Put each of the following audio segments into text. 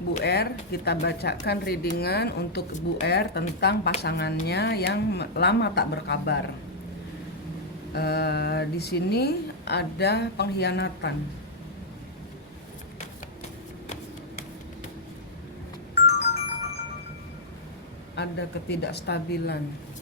Bu R, kita bacakan readingan untuk Bu R tentang pasangannya yang lama tak berkabar. Di sini ada pengkhianatan. Ada ketidakstabilan.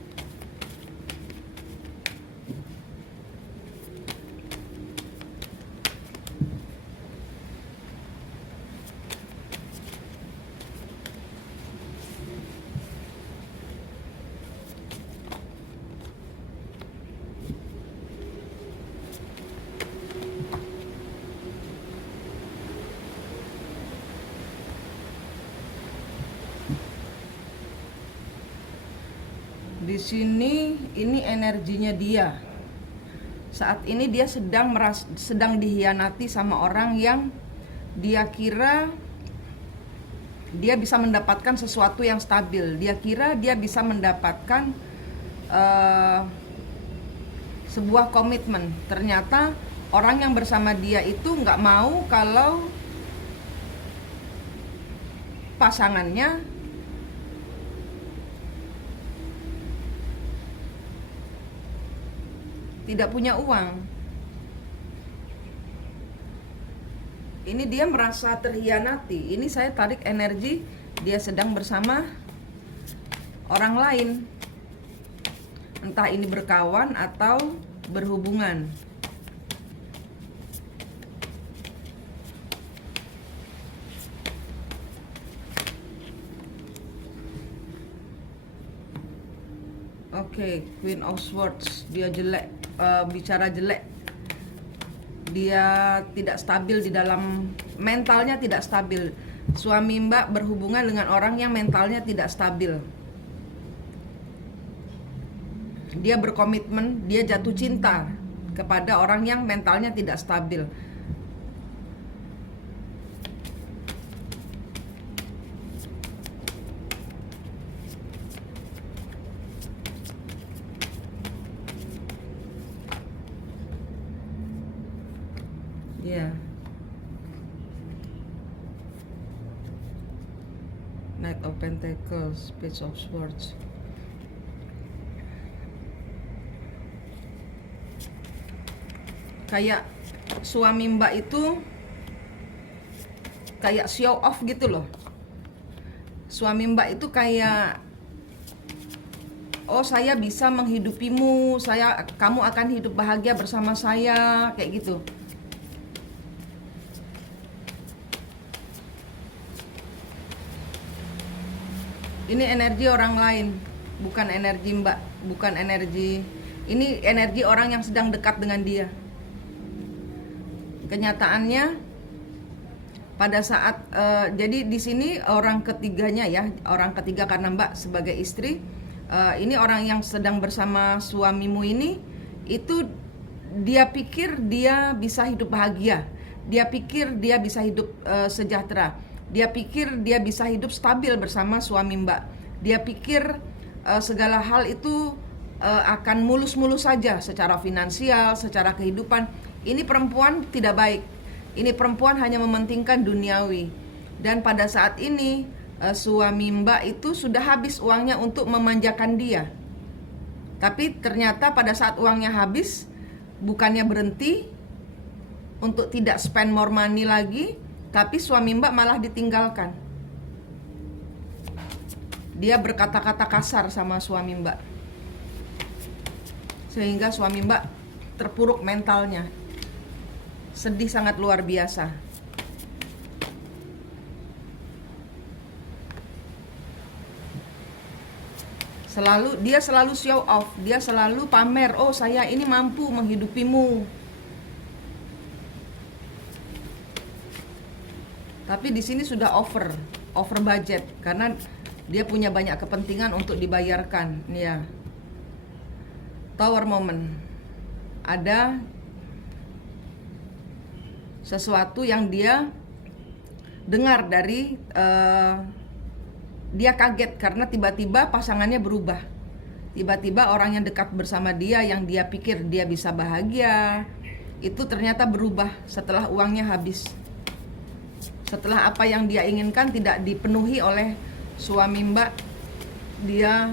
Di sini ini energinya dia. Saat ini dia sedang dikhianati sama orang yang dia kira dia bisa mendapatkan sesuatu yang stabil. Dia kira dia bisa mendapatkan sebuah komitmen. Ternyata orang yang bersama dia itu nggak mau kalau pasangannya tidak punya uang. Ini dia merasa terhianati. Ini saya tarik energi dia sedang bersama orang lain. Entah ini berkawan atau berhubungan. Oke, Queen of Swords, dia jelek, bicara jelek. Dia tidak stabil di dalam mentalnya, tidak stabil. Suami Mbak berhubungan dengan orang yang mentalnya tidak stabil. Dia berkomitmen, dia jatuh cinta kepada orang yang mentalnya tidak stabil. Ya. Knight of Pentacles, Page of Swords. Kayak suami Mbak itu kayak show off gitu loh. Suami Mbak itu kayak, oh saya bisa menghidupimu, kamu akan hidup bahagia bersama saya, kayak gitu. Ini energi orang lain, bukan energi Mbak, bukan energi. Ini energi orang yang sedang dekat dengan dia. Kenyataannya pada saat jadi di sini orang ketiganya ya, orang ketiga karena Mbak sebagai istri, ini orang yang sedang bersama suamimu ini, itu dia pikir dia bisa hidup bahagia, dia pikir dia bisa hidup sejahtera. Dia pikir dia bisa hidup stabil bersama suami Mbak. Dia pikir segala hal itu akan mulus-mulus saja secara finansial, secara kehidupan. Ini perempuan tidak baik. Ini perempuan hanya mementingkan duniawi. Dan pada saat ini suami Mbak itu sudah habis uangnya untuk memanjakan dia. Tapi ternyata pada saat uangnya habis, bukannya berhenti untuk tidak spend more money lagi, tapi suami Mbak malah ditinggalkan. Dia berkata-kata kasar sama suami Mbak, sehingga suami Mbak terpuruk mentalnya. Sedih sangat luar biasa. Dia selalu show off, dia selalu pamer, oh saya ini mampu menghidupimu. Tapi di sini sudah over budget karena dia punya banyak kepentingan untuk dibayarkan. Ya. Tower moment. Ada sesuatu yang dia dengar dari dia kaget karena tiba-tiba pasangannya berubah. Tiba-tiba orang yang dekat bersama dia yang dia pikir dia bisa bahagia, itu ternyata berubah setelah uangnya habis. Setelah apa yang dia inginkan tidak dipenuhi oleh suami Mbak, dia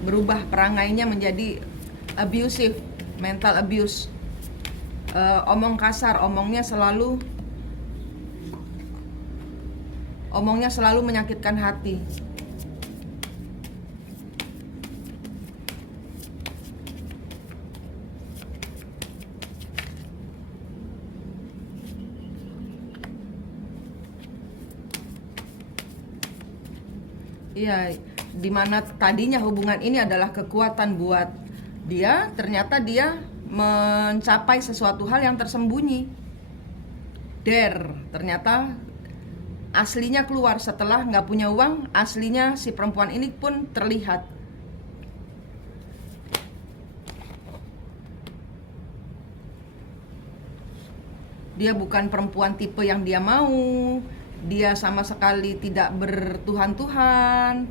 berubah perangainya menjadi abusive, mental abuse. Omong kasar, omongnya selalu menyakitkan hati. Iya, dimana tadinya hubungan ini adalah kekuatan buat dia, ternyata dia mencapai sesuatu hal yang tersembunyi. Ternyata aslinya keluar setelah nggak punya uang, aslinya si perempuan ini pun terlihat. Dia bukan perempuan tipe yang dia mau. Dia sama sekali tidak bertuhan-tuhan.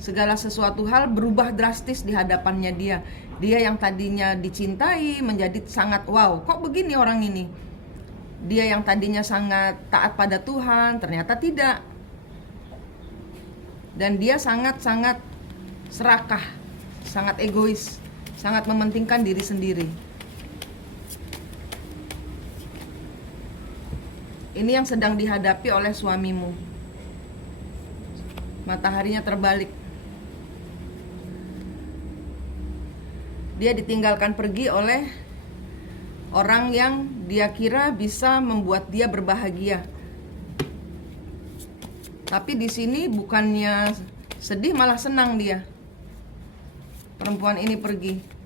Segala sesuatu hal berubah drastis di hadapannya dia. Dia yang tadinya dicintai menjadi sangat wow, kok begini orang ini. Dia yang tadinya sangat taat pada Tuhan, ternyata tidak. Dan dia sangat-sangat serakah, sangat egois, sangat mementingkan diri sendiri. Ini yang sedang dihadapi oleh suamimu. Mataharinya terbalik. Dia ditinggalkan pergi oleh orang yang dia kira bisa membuat dia berbahagia. Tapi di sini bukannya sedih, malah senang dia. Perempuan ini pergi.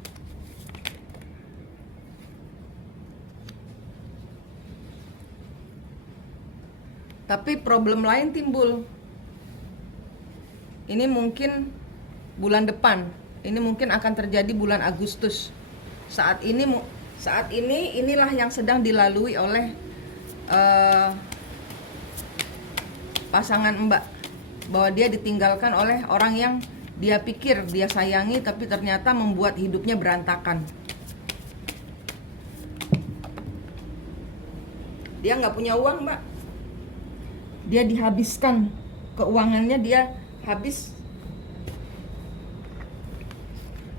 Tapi problem lain timbul. Ini mungkin bulan depan. Ini mungkin akan terjadi bulan Agustus. Saat ini inilah yang sedang dilalui oleh pasangan Mbak. Bahwa dia ditinggalkan oleh orang yang dia pikir dia sayangi, tapi ternyata membuat hidupnya berantakan. Dia nggak punya uang, Mbak. Dia dihabiskan keuangannya, dia habis,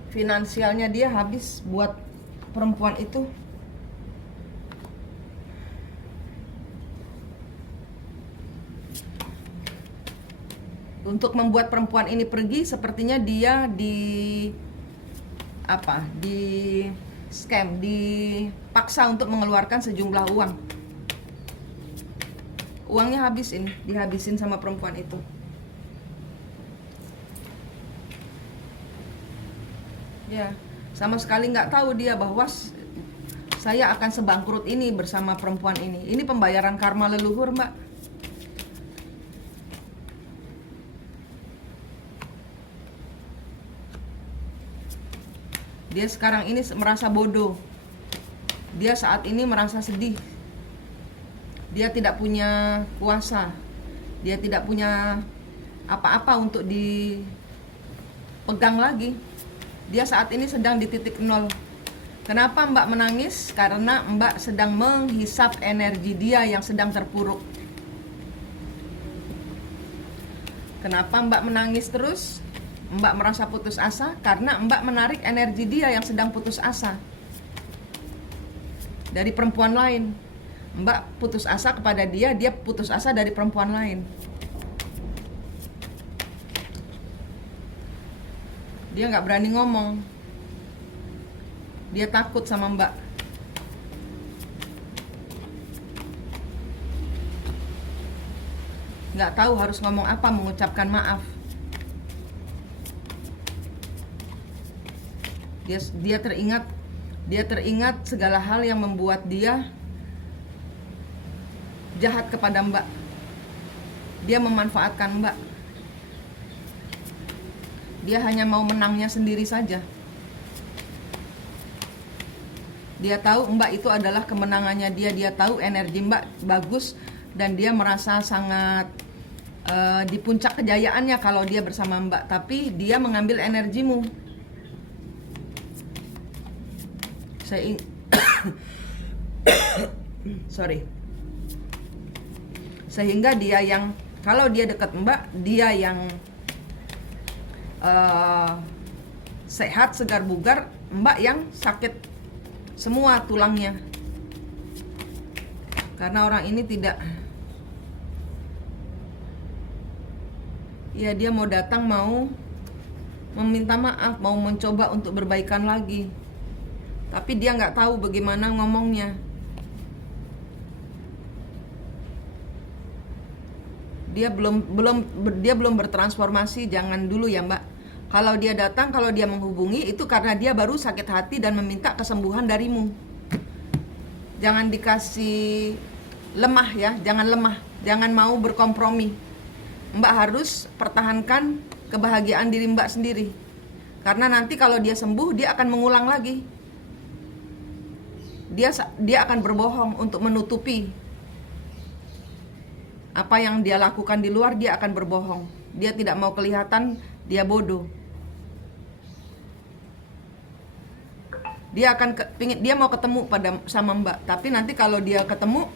finansialnya dia habis buat perempuan itu. Untuk membuat perempuan ini pergi, sepertinya dia di scam, dipaksa untuk mengeluarkan sejumlah uang. Uangnya dihabisin sama perempuan itu. Ya, sama sekali nggak tahu dia bahwa saya akan sebangkrut ini bersama perempuan ini. Ini pembayaran karma leluhur, Mbak. Dia sekarang ini merasa bodoh. Dia saat ini merasa sedih. Dia tidak punya kuasa. Dia tidak punya apa-apa untuk dipegang lagi. Dia saat ini sedang di titik nol. Kenapa Mbak menangis? Karena Mbak sedang menghisap energi dia yang sedang terpuruk. Kenapa Mbak menangis terus? Mbak merasa putus asa karena Mbak menarik energi dia yang sedang putus asa dari perempuan lain. Mbak putus asa kepada dia, dia putus asa dari perempuan lain. Dia nggak berani ngomong. Dia takut sama Mbak. Nggak tahu harus ngomong apa, mengucapkan maaf. Dia teringat segala hal yang membuat dia jahat kepada Mbak. Dia memanfaatkan Mbak. Dia hanya mau menangnya sendiri saja. Dia tahu Mbak itu adalah kemenangannya dia. Dia tahu energi Mbak bagus dan dia merasa sangat di puncak kejayaannya kalau dia bersama Mbak. Tapi dia mengambil energimu. Sorry. Sehingga dia yang, kalau dia dekat Mbak, dia yang sehat, segar bugar, Mbak yang sakit semua tulangnya. Karena orang ini tidak, ya dia mau datang, mau meminta maaf, mau mencoba untuk berbaikan lagi, tapi dia nggak tahu bagaimana ngomongnya. Dia belum bertransformasi. Jangan dulu ya Mbak. Kalau dia datang, kalau dia menghubungi, itu karena dia baru sakit hati dan meminta kesembuhan darimu. Jangan dikasih lemah ya, jangan lemah, jangan mau berkompromi. Mbak harus pertahankan kebahagiaan diri Mbak sendiri. Karena nanti kalau dia sembuh, dia akan mengulang lagi. Dia akan berbohong untuk menutupi apa yang dia lakukan di luar. Dia akan berbohong. Dia tidak mau kelihatan dia bodoh. Dia mau ketemu sama Mbak, tapi nanti kalau dia ketemu,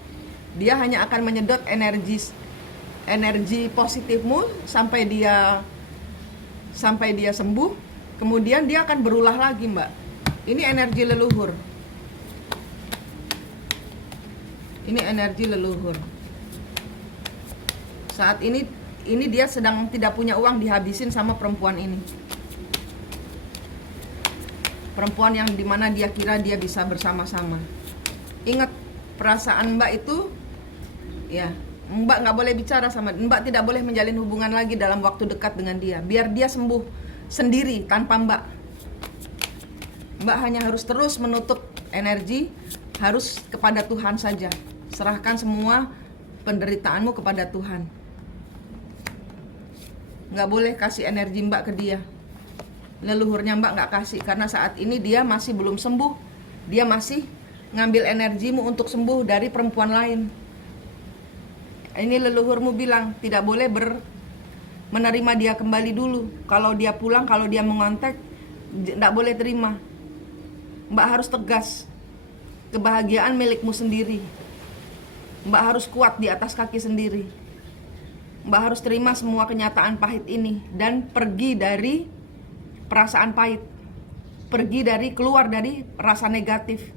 dia hanya akan menyedot energi positifmu sampai dia sembuh. Kemudian dia akan berulah lagi Mbak. Ini energi leluhur. Ini energi leluhur. Saat ini dia sedang tidak punya uang, dihabisin sama perempuan ini. Perempuan yang dimana dia kira dia bisa bersama-sama. Ingat, perasaan Mbak itu, ya, Mbak nggak boleh bicara sama, Mbak tidak boleh menjalin hubungan lagi dalam waktu dekat dengan dia. Biar dia sembuh sendiri tanpa Mbak. Mbak hanya harus terus menutup energi, harus kepada Tuhan saja. Serahkan semua penderitaanmu kepada Tuhan. Nggak boleh kasih energi Mbak ke dia. Leluhurnya Mbak nggak kasih, karena saat ini dia masih belum sembuh. Dia masih ngambil energimu untuk sembuh dari perempuan lain. Ini leluhurmu bilang tidak boleh menerima dia kembali dulu. Kalau dia pulang, kalau dia mengontak, tidak boleh terima. Mbak harus tegas. Kebahagiaan milikmu sendiri. Mbak harus kuat di atas kaki sendiri. Mbak harus terima semua kenyataan pahit ini dan pergi dari perasaan pahit. Keluar dari rasa negatif.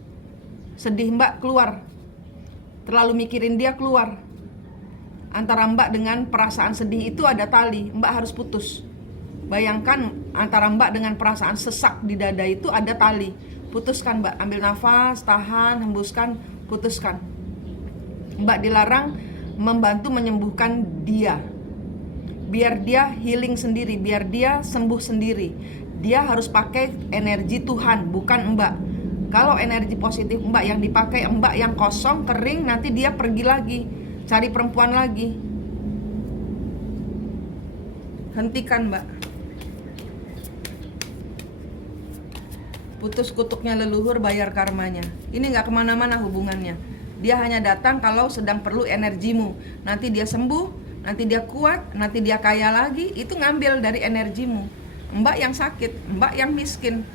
Sedih Mbak, keluar. Terlalu mikirin dia, keluar. Antara Mbak dengan perasaan sedih itu ada tali, Mbak harus putus. Bayangkan antara Mbak dengan perasaan sesak di dada itu ada tali. Putuskan Mbak, ambil nafas, tahan, hembuskan, putuskan. Mbak dilarang membantu menyembuhkan dia. Biar dia healing sendiri, biar dia sembuh sendiri. Dia harus pakai energi Tuhan, bukan Mbak. Kalau energi positif Mbak yang dipakai, Mbak yang kosong, kering, nanti dia pergi lagi, cari perempuan lagi. Hentikan Mbak. Putus kutuknya leluhur, bayar karmanya. Ini gak kemana-mana hubungannya. Dia hanya datang kalau sedang perlu energimu. Nanti dia sembuh, nanti dia kuat, nanti dia kaya lagi. Itu ngambil dari energimu. Mbak yang sakit, Mbak yang miskin,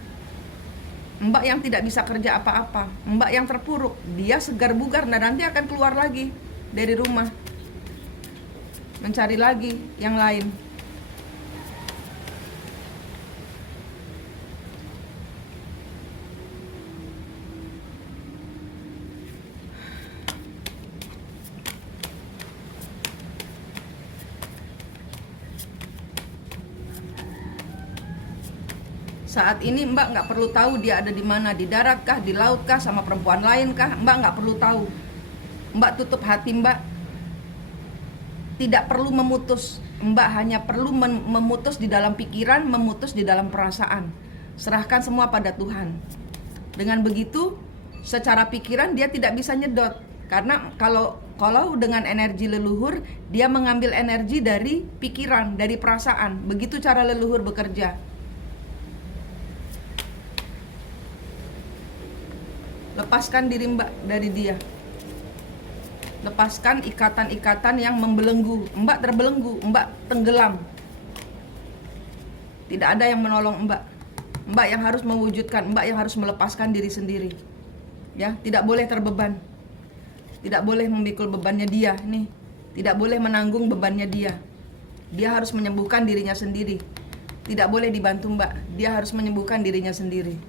Mbak yang tidak bisa kerja apa-apa, Mbak yang terpuruk. Dia segar bugar, nah nanti akan keluar lagi dari rumah, mencari lagi yang lain. Saat ini Mbak nggak perlu tahu dia ada di mana, di darat kah, di laut kah, sama perempuan lain kah, Mbak nggak perlu tahu. Mbak tutup hati Mbak. Tidak perlu memutus. Mbak hanya perlu memutus di dalam pikiran, memutus di dalam perasaan. Serahkan semua pada Tuhan. Dengan begitu, secara pikiran dia tidak bisa nyedot. Karena kalau dengan energi leluhur, dia mengambil energi dari pikiran, dari perasaan. Begitu cara leluhur bekerja. Lepaskan diri Mbak dari dia. Lepaskan ikatan-ikatan yang membelenggu. Mbak terbelenggu, Mbak tenggelam. Tidak ada yang menolong Mbak. Mbak yang harus mewujudkan, Mbak yang harus melepaskan diri sendiri. Ya, tidak boleh terbeban. Tidak boleh memikul bebannya dia nih. Tidak boleh menanggung bebannya dia. Dia harus menyembuhkan dirinya sendiri. Tidak boleh dibantu Mbak. Dia harus menyembuhkan dirinya sendiri.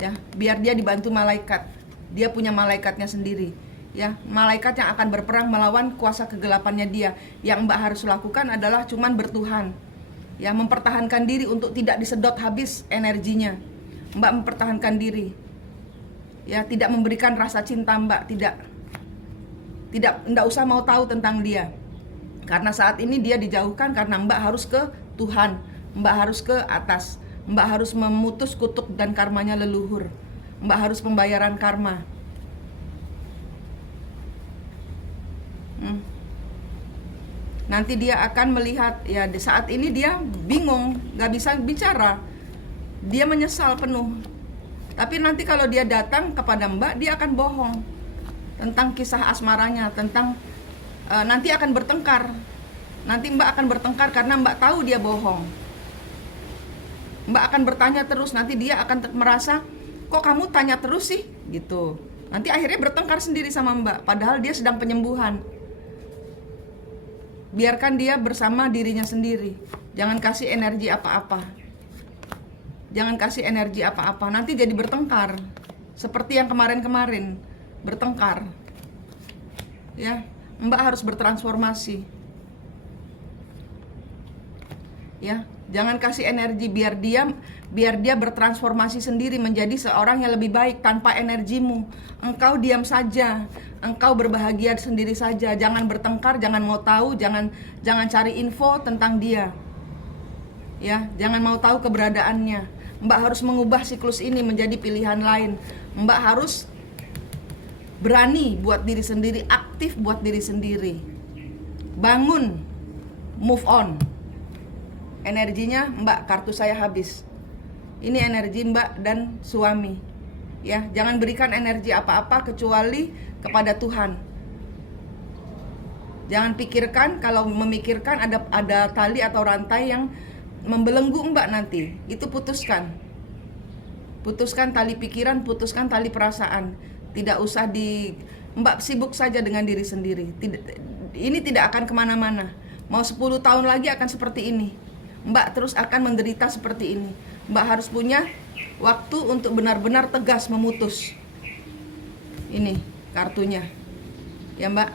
Ya, biar dia dibantu malaikat. Dia punya malaikatnya sendiri. Ya, malaikat yang akan berperang melawan kuasa kegelapannya dia. Yang Mbak harus lakukan adalah cuman bertuhan. Ya, mempertahankan diri untuk tidak disedot habis energinya. Mbak mempertahankan diri. Ya, tidak memberikan rasa cinta Mbak, tidak usah mau tahu tentang dia. Karena saat ini dia dijauhkan karena Mbak harus ke Tuhan, Mbak harus ke atas, Mbak harus memutus kutuk dan karmanya leluhur. Mbak harus pembayaran karma. Nanti dia akan melihat, ya saat ini dia bingung, gak bisa bicara. Dia menyesal penuh. Tapi nanti kalau dia datang kepada Mbak, dia akan bohong tentang kisah asmaranya, tentang nanti akan bertengkar. Nanti Mbak akan bertengkar karena Mbak tahu dia bohong. Mbak akan bertanya terus, nanti dia akan merasa, kok kamu tanya terus sih? Gitu. Nanti akhirnya bertengkar sendiri sama Mbak, padahal dia sedang penyembuhan. Biarkan dia bersama dirinya sendiri. Jangan kasih energi apa-apa. Jangan kasih energi apa-apa. Nanti jadi bertengkar. Seperti yang kemarin-kemarin. Bertengkar. Ya, Mbak harus bertransformasi. Ya, jangan kasih energi biar dia bertransformasi sendiri menjadi seorang yang lebih baik tanpa energimu. Engkau diam saja, engkau berbahagia sendiri saja. Jangan bertengkar, jangan mau tahu, jangan cari info tentang dia. Ya, jangan mau tahu keberadaannya. Mbak harus mengubah siklus ini menjadi pilihan lain. Mbak harus berani buat diri sendiri, aktif buat diri sendiri. Bangun, move on. Energinya Mbak, kartu saya habis. Ini energi Mbak dan suami. Ya, jangan berikan energi apa-apa kecuali kepada Tuhan. Jangan pikirkan, kalau memikirkan ada tali atau rantai yang membelenggu Mbak nanti. Itu putuskan. Putuskan tali pikiran, putuskan tali perasaan. Tidak usah Mbak sibuk saja dengan diri sendiri. Ini tidak akan kemana-mana. Mau 10 tahun lagi akan seperti ini. Mbak terus akan menderita seperti ini. Mbak harus punya waktu untuk benar-benar tegas memutus. Ini kartunya. Ya Mbak.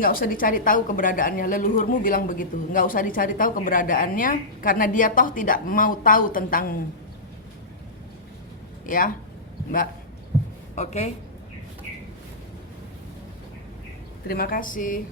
Nggak usah dicari tahu keberadaannya. Leluhurmu bilang begitu. Nggak usah dicari tahu keberadaannya, karena dia toh tidak mau tahu tentangmu. Ya Mbak. Oke. Terima kasih.